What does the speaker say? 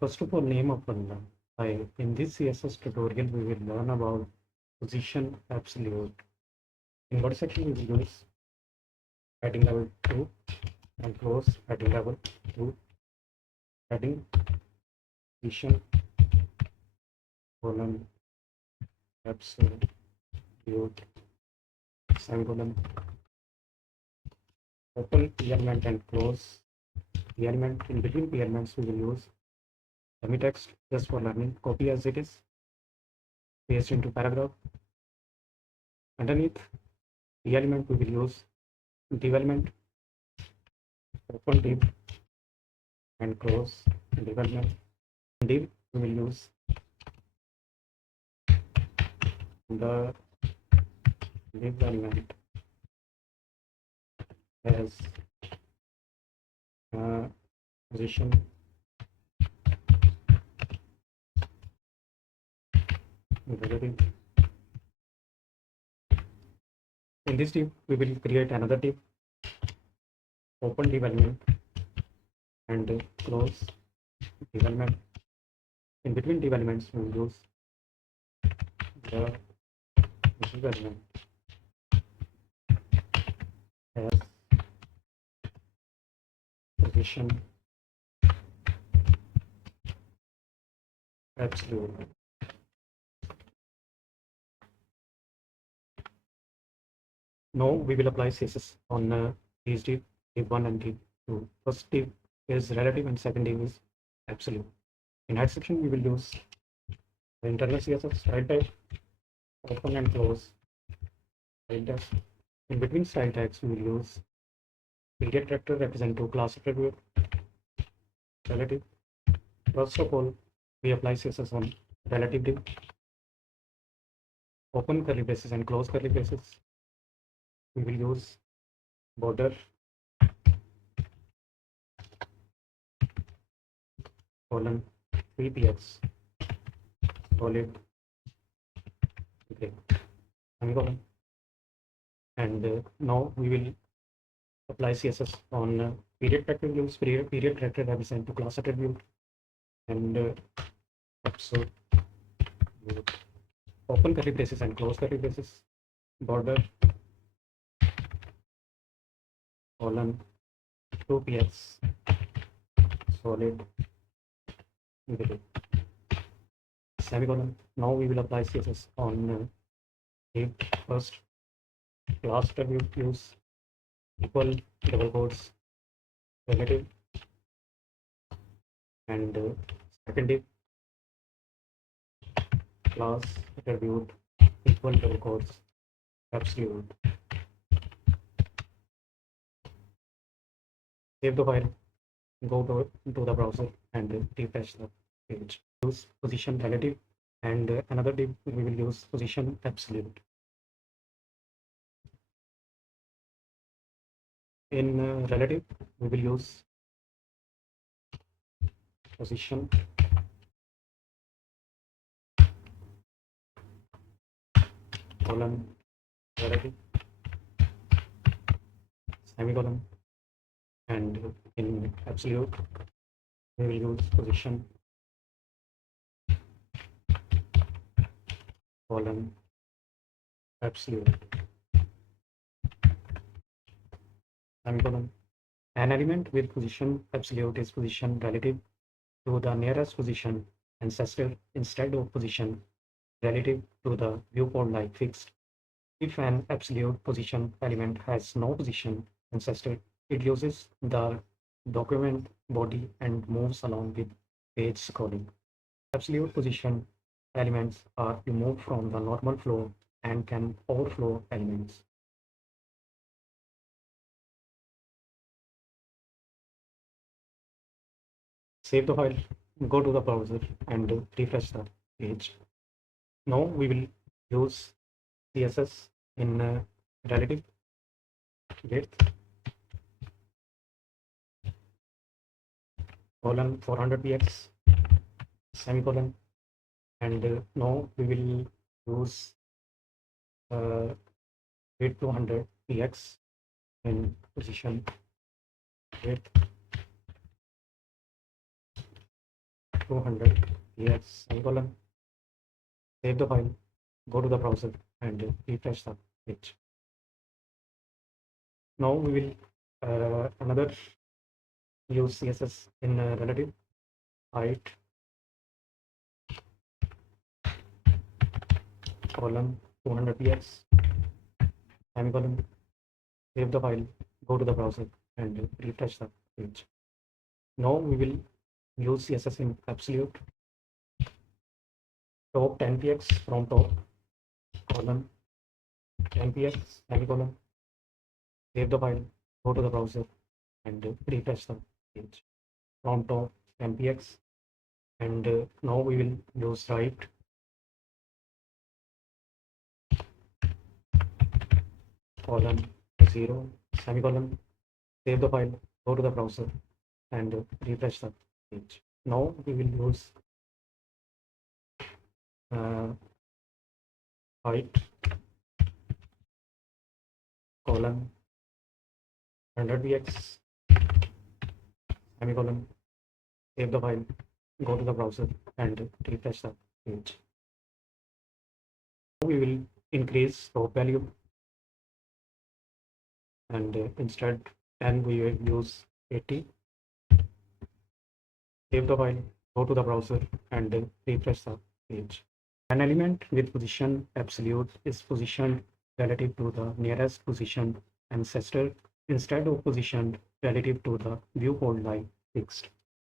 First of all, name of one. In this CSS tutorial, we will learn about position absolute. In what section we will use heading level 2 and close heading level 2, heading position colon absolute semicolon, open element and close element. In between elements, we will use semi text just for learning. Copy as it is, paste into paragraph. Underneath the element, we will use div element, open div and close div element. Div we will use the div element as position relative. In this div, we will create another div, open div element and close div element. In between div elements, we will use the div element as position absolute. Now we will apply CSS on these div 1 and div 2. First div is relative and second div is absolute. In head section, we will use the internal CSS style type, open and close style tags. In between style tags, we will use period character represent two class attribute relative. First of all, we apply CSS on relative div, open curly braces and close curly braces. We will use border colon 3px solid gray semicolon. And now we will apply CSS on period character. Use period character represent to class attribute and absolute. Open curly braces and close curly braces, border colon 2px solid gray semicolon. Now we will apply CSS on div first class attribute. Use equal double quotes relative and second div class attribute equal double quotes absolute. Save the file, go to the browser and refresh the page. Use position relative and another div we will use position absolute. In relative, we will use position colon relative semicolon, and in absolute, we will use position colon absolute semicolon. An element with position absolute is position relative to the nearest position ancestor instead of position relative to the viewport like fixed. If an absolute position element has no position ancestor, it uses the document body and moves along with page scrolling. Absolute position elements are removed from the normal flow and can overflow elements. Save the file, go to the browser and refresh the page. Now we will use CSS in relative width colon 400px semicolon, and now we will use width 200px in position width 200. Yes, semicolon. Save the file, go to the browser and refresh the page. Now we will another use CSS in relative height column 200 px semicolon. Save the file, go to the browser and refresh the page. Now we will use CSS in absolute top 10px from top column 10px semicolon. Save the file, go to the browser and refresh the page from top 10px. And now we will use right column 0 semicolon. Save the file, go to the browser and refresh the page. Now we will use height column 100px semicolon. Save the file, go to the browser and refresh the page. Now we will increase top value and instead 10 we will use 80. Save the file, go to the browser and refresh the page. An element with position absolute is positioned relative to the nearest position ancestor instead of positioned relative to the viewport line fixed.